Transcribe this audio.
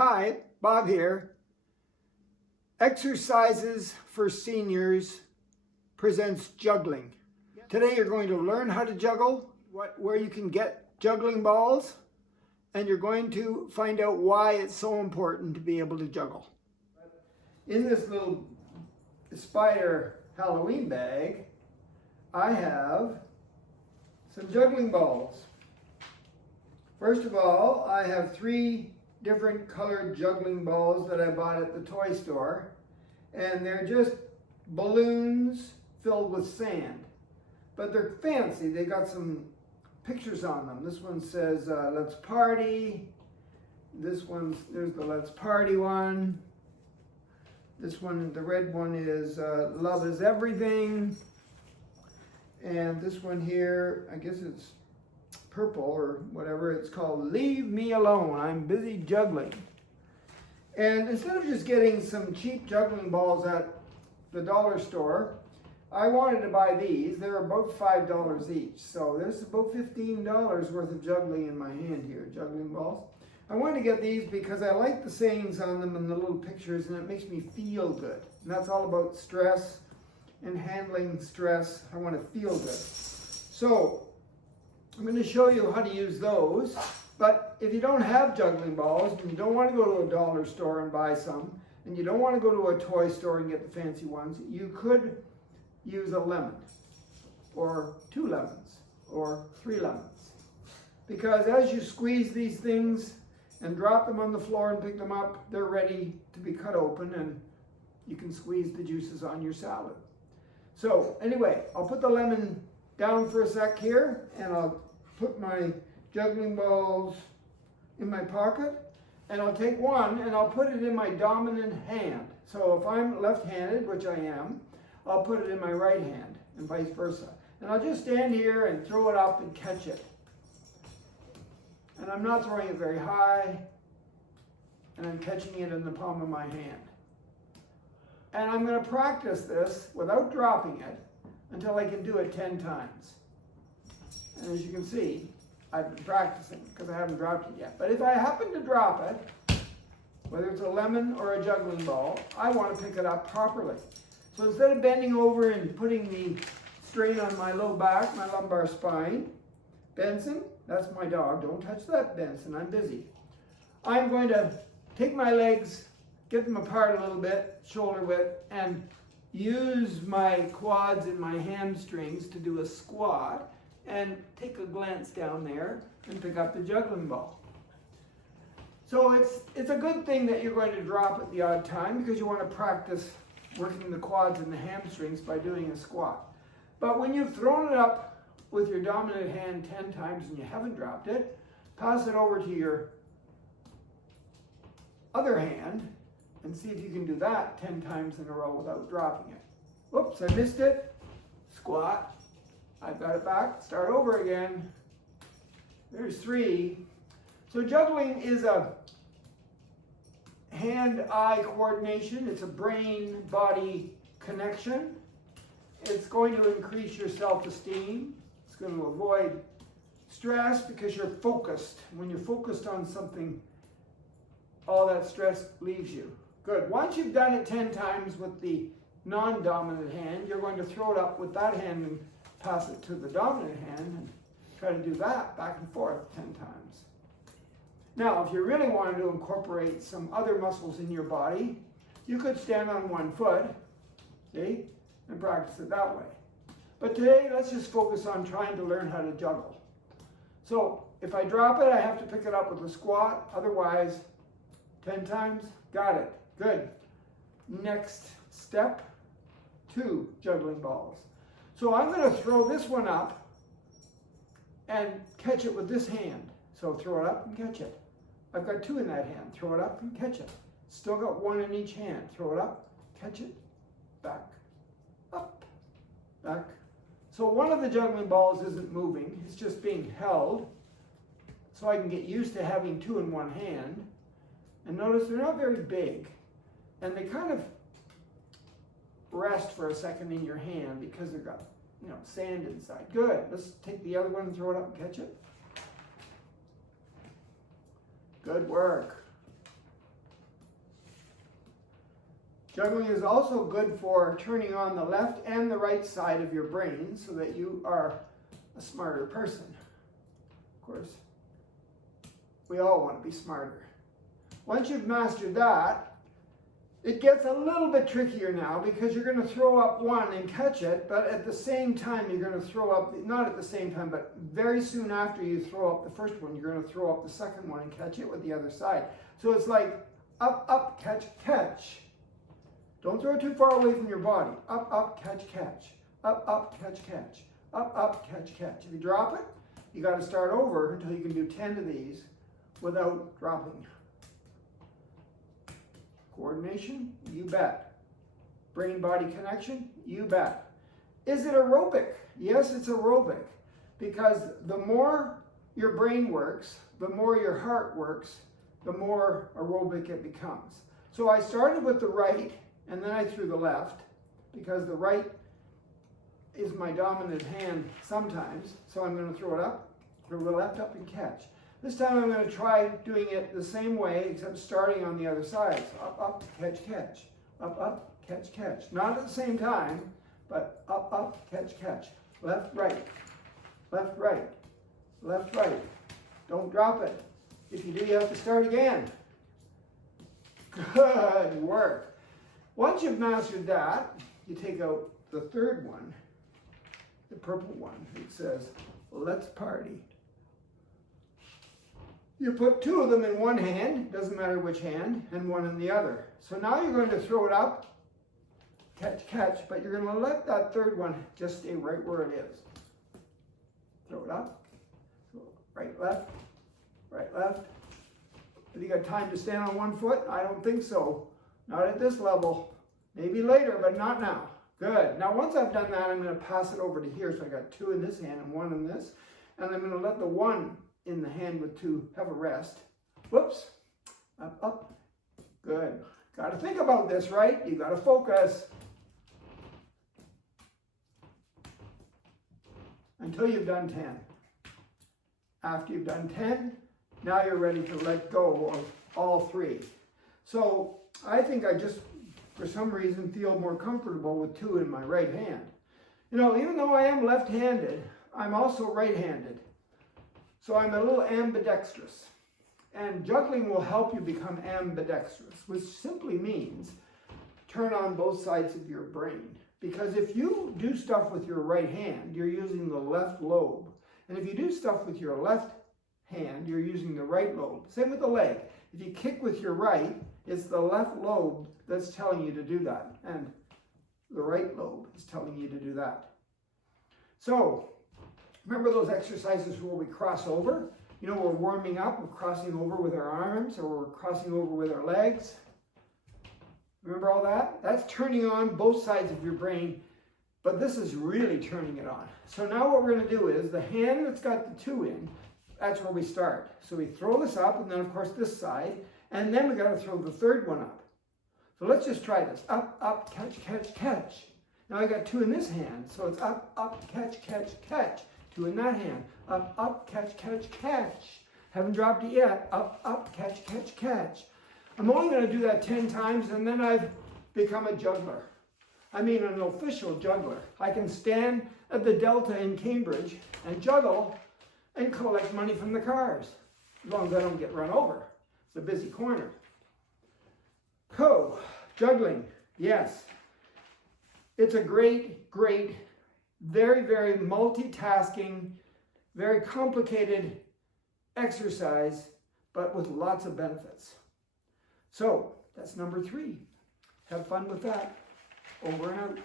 Hi, Bob here. Exercises for Seniors presents juggling. Today you're going to learn how to juggle, where you can get juggling balls, and you're going to find out why it's so important to be able to juggle. In this little spider Halloween bag, I have some juggling balls. First of all, I have 3 different colored juggling balls that I bought at the toy store, and they're just balloons filled with sand, but they're fancy. They got some pictures on them. This one says let's party. There's the let's party one. This one, the red one, is love is everything. And this one here, I guess it's purple or whatever, it's called Leave Me Alone, I'm Busy Juggling. And instead of just getting some cheap juggling balls at the dollar store, I wanted to buy these. They're about $5 each. So there's about $15 worth of juggling in my hand here, juggling balls. I wanted to get these because I like the sayings on them and the little pictures, and it makes me feel good. And that's all about stress and handling stress. I want to feel good. So I'm going to show you how to use those, but if you don't have juggling balls and you don't want to go to a dollar store and buy some, and you don't want to go to a toy store and get the fancy ones, you could use a lemon, or 2 lemons, or 3 lemons. Because as you squeeze these things and drop them on the floor and pick them up, they're ready to be cut open, and you can squeeze the juices on your salad. So anyway, I'll put the lemon down for a sec here, and I'll put my juggling balls in my pocket, and I'll take one and I'll put it in my dominant hand. So if I'm left-handed, which I am, I'll put it in my right hand and vice versa. And I'll just stand here and throw it up and catch it. And I'm not throwing it very high, and I'm catching it in the palm of my hand. And I'm going to practice this without dropping it until I can do it 10 times. And as you can see, I've been practicing because I haven't dropped it yet. But if I happen to drop it, whether it's a lemon or a juggling ball, I want to pick it up properly. So instead of bending over and putting the strain on my low back, my lumbar spine, Benson, that's my dog, don't touch that, Benson, I'm busy. I'm going to take my legs, get them apart a little bit, shoulder width, and use my quads and my hamstrings to do a squat, and take a glance down there and pick up the juggling ball. So it's a good thing that you're going to drop at the odd time, because you want to practice working the quads and the hamstrings by doing a squat. But when you've thrown it up with your dominant hand 10 times and you haven't dropped it, pass it over to your other hand and see if you can do that 10 times in a row without dropping it. Whoops, I missed it. Squat. I've got it back. Start over again. There's 3. So juggling is a hand-eye coordination. It's a brain-body connection. It's going to increase your self-esteem. It's going to avoid stress because you're focused. When you're focused on something, all that stress leaves you. Good. Once you've done it 10 times with the non-dominant hand, you're going to throw it up with that hand and pass it to the dominant hand and try to do that back and forth 10 times. Now, if you really wanted to incorporate some other muscles in your body, you could stand on one foot, see, and practice it that way. But today, let's just focus on trying to learn how to juggle. So if I drop it, I have to pick it up with a squat. Otherwise, 10 times, got it. Good. Next step, 2 juggling balls. So I'm going to throw this one up and catch it with this hand. So throw it up and catch it. I've got 2 in that hand. Throw it up and catch it. Still got 1 in each hand. Throw it up, catch it, back, up, back. So one of the juggling balls isn't moving. It's just being held. So I can get used to having 2 in one hand. And notice they're not very big. And they kind of rest for a second in your hand because they've got, sand inside. Good. Let's take the other one and throw it up and catch it. Good work. Juggling is also good for turning on the left and the right side of your brain so that you are a smarter person. Of course, we all want to be smarter. Once you've mastered that, it gets a little bit trickier now because you're going to throw up one and catch it, but at the same time you're going to throw up, not at the same time, but very soon after you throw up the first one, you're going to throw up the second one and catch it with the other side. So it's like up, up, catch, catch. Don't throw it too far away from your body. Up, up, catch, catch. Up, up, catch, catch. Up, up, catch, catch. If you drop it, you got to start over until you can do 10 of these without dropping. Coordination? You bet. Brain-body connection? You bet. Is it aerobic? Yes, it's aerobic. Because the more your brain works, the more your heart works, the more aerobic it becomes. So I started with the right, and then I threw the left, because the right is my dominant hand sometimes. So I'm going to throw it up, throw the left up and catch. This time I'm going to try doing it the same way, except starting on the other side. So up, up, catch, catch. Up, up, catch, catch. Not at the same time, but up, up, catch, catch. Left, right. Left, right. Left, right. Don't drop it. If you do, you have to start again. Good work. Once you've mastered that, you take out the third one, the purple one. It says, let's party. You put two of them in one hand, doesn't matter which hand, and one in the other. So now you're going to throw it up, catch, catch, but you're going to let that third one just stay right where it is. Throw it up, right, left, right, left. Have you got time to stand on one foot? I don't think so. Not at this level. Maybe later, but not now. Good. Now once I've done that, I'm going to pass it over to here. So I got two in this hand and one in this. And I'm going to let the one in the hand with two have a rest. Whoops. Up, up. Good. Got to think about this, right? You got to focus. Until you've done 10. After you've done 10, now you're ready to let go of all three. So I think I just, for some reason, feel more comfortable with two in my right hand. You know, even though I am left-handed, I'm also right-handed. So I'm a little ambidextrous. And juggling will help you become ambidextrous, which simply means turn on both sides of your brain. Because if you do stuff with your right hand, you're using the left lobe. And if you do stuff with your left hand, you're using the right lobe. Same with the leg. If you kick with your right, it's the left lobe that's telling you to do that. And the right lobe is telling you to do that. So, remember those exercises where we cross over? You know, we're warming up, we're crossing over with our arms, or we're crossing over with our legs. Remember all that? That's turning on both sides of your brain, but this is really turning it on. So now what we're going to do is, the hand that's got the two in, that's where we start. So we throw this up, and then of course this side, and then we got to throw the third one up. So let's just try this. Up, up, catch, catch, catch. Now I got two in this hand, so it's up, up, catch, catch, catch. Two in that hand. Up, up, catch, catch, catch. Haven't dropped it yet. Up, up, catch, catch, catch. I'm only going to do that 10 times, and then I've become a juggler. I mean an official juggler. I can stand at the Delta in Cambridge and juggle and collect money from the cars, as long as I don't get run over. It's a busy corner. Juggling, yes. It's a great, great, very, very multitasking, very complicated exercise, but with lots of benefits. So, that's number 3. Have fun with that. Over and out.